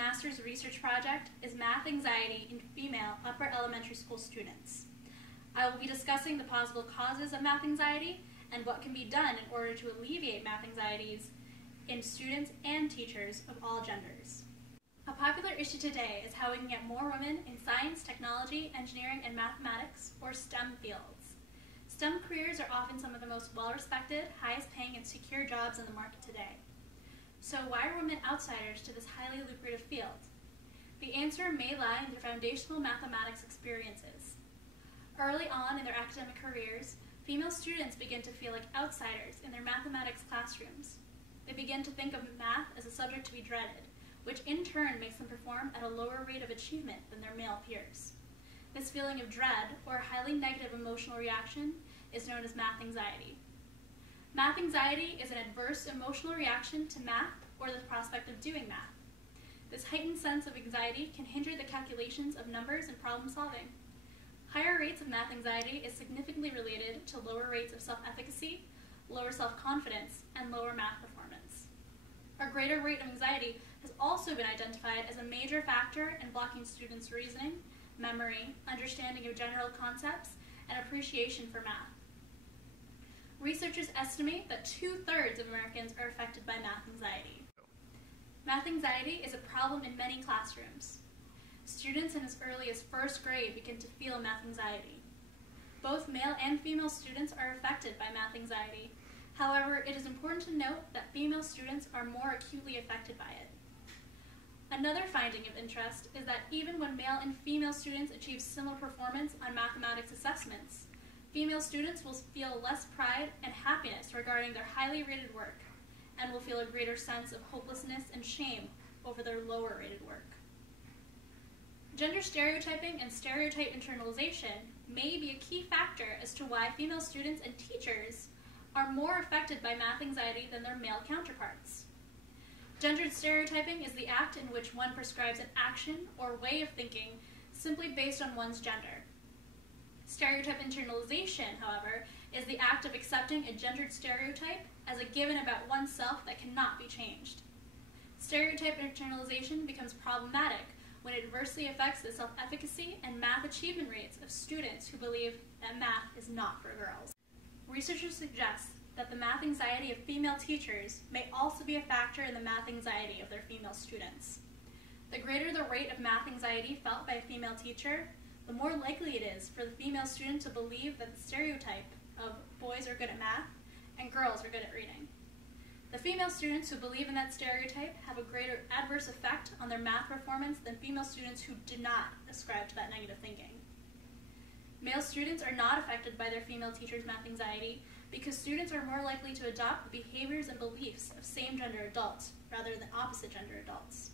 master's research project is math anxiety in female upper elementary school students. I will be discussing the possible causes of math anxiety and what can be done in order to alleviate math anxieties in students and teachers of all genders. A popular issue today is how we can get more women in science, technology, engineering, and mathematics, or STEM fields. STEM careers are often some of the most well-respected, highest-paying, and secure jobs in the market today. So why are women outsiders to this highly lucrative field? The answer may lie in their foundational mathematics experiences. Early on in their academic careers, female students begin to feel like outsiders in their mathematics classrooms. They begin to think of math as a subject to be dreaded, which in turn makes them perform at a lower rate of achievement than their male peers. This feeling of dread, or a highly negative emotional reaction, is known as math anxiety. Math anxiety is an adverse emotional reaction to math or the prospect of doing math. This heightened sense of anxiety can hinder the calculations of numbers and problem solving. Higher rates of math anxiety is significantly related to lower rates of self-efficacy, lower self-confidence, and lower math performance. A greater rate of anxiety has also been identified as a major factor in blocking students' reasoning, memory, understanding of general concepts, and appreciation for math. Researchers estimate that 2/3 of Americans are affected by math anxiety. Math anxiety is a problem in many classrooms. Students in as early as first grade begin to feel math anxiety. Both male and female students are affected by math anxiety. However, it is important to note that female students are more acutely affected by it. Another finding of interest is that even when male and female students achieve similar performance on mathematics assessments, female students will feel less pride and happiness regarding their highly rated work and will feel a greater sense of hopelessness and shame over their lower rated work. Gender stereotyping and stereotype internalization may be a key factor as to why female students and teachers are more affected by math anxiety than their male counterparts. Gendered stereotyping is the act in which one prescribes an action or way of thinking simply based on one's gender. Stereotype internalization, however, is the act of accepting a gendered stereotype as a given about oneself that cannot be changed. Stereotype internalization becomes problematic when it adversely affects the self-efficacy and math achievement rates of students who believe that math is not for girls. Researchers suggest that the math anxiety of female teachers may also be a factor in the math anxiety of their female students. The greater the rate of math anxiety felt by a female teacher, the more likely it is for the female student to believe that the stereotype of boys are good at math and girls are good at reading. The female students who believe in that stereotype have a greater adverse effect on their math performance than female students who do not ascribe to that negative thinking. Male students are not affected by their female teachers' math anxiety because students are more likely to adopt the behaviors and beliefs of same-gender adults rather than opposite-gender adults.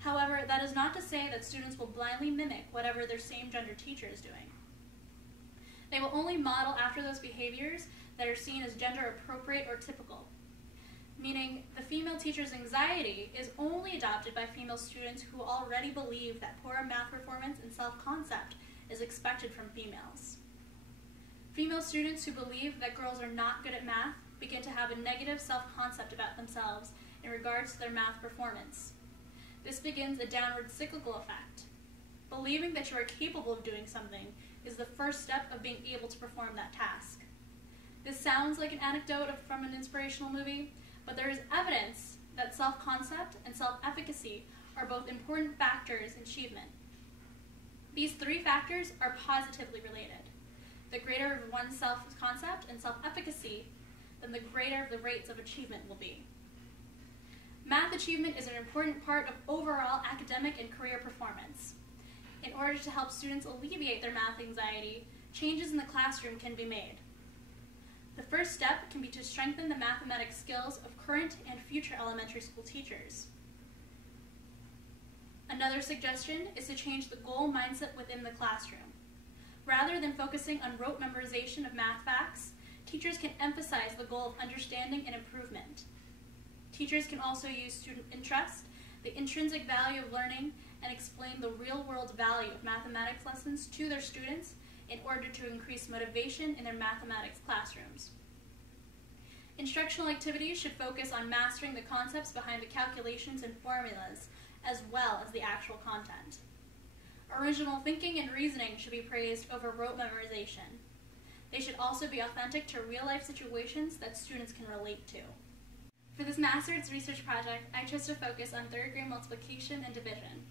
However, that is not to say that students will blindly mimic whatever their same-gender teacher is doing. They will only model after those behaviors that are seen as gender-appropriate or typical, meaning the female teacher's anxiety is only adopted by female students who already believe that poor math performance and self-concept is expected from females. Female students who believe that girls are not good at math begin to have a negative self-concept about themselves in regards to their math performance. This begins a downward cyclical effect. Believing that you are capable of doing something is the first step of being able to perform that task. This sounds like an anecdote from an inspirational movie, but there is evidence that self-concept and self-efficacy are both important factors in achievement. These three factors are positively related. The greater one's self-concept and self-efficacy, then the greater the rates of achievement will be. Math achievement is an important part of overall academic and career performance. In order to help students alleviate their math anxiety, changes in the classroom can be made. The first step can be to strengthen the mathematics skills of current and future elementary school teachers. Another suggestion is to change the goal mindset within the classroom. Rather than focusing on rote memorization of math facts, teachers can emphasize the goal of understanding and improvement. Teachers can also use student interest, the intrinsic value of learning, and explain the real-world value of mathematics lessons to their students in order to increase motivation in their mathematics classrooms. Instructional activities should focus on mastering the concepts behind the calculations and formulas, as well as the actual content. Original thinking and reasoning should be praised over rote memorization. They should also be authentic to real-life situations that students can relate to. For this master's research project, I chose to focus on third grade multiplication and division.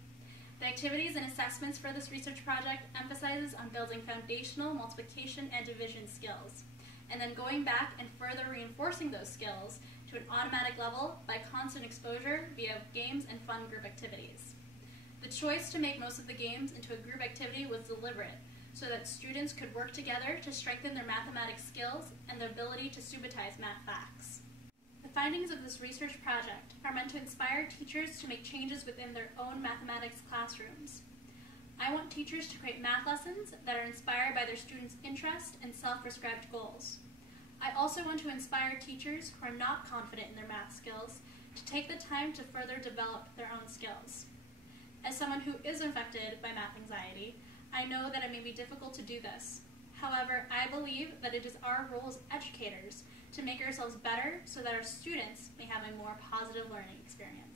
The activities and assessments for this research project emphasizes on building foundational multiplication and division skills, and then going back and further reinforcing those skills to an automatic level by constant exposure via games and fun group activities. The choice to make most of the games into a group activity was deliberate, so that students could work together to strengthen their mathematics skills and the ability to subitize math facts. The findings of this research project are meant to inspire teachers to make changes within their own mathematics classrooms. I want teachers to create math lessons that are inspired by their students' interest and self-prescribed goals. I also want to inspire teachers who are not confident in their math skills to take the time to further develop their own skills. As someone who is affected by math anxiety, I know that it may be difficult to do this. However, I believe that it is our role as educators to make ourselves better so that our students may have a more positive learning experience.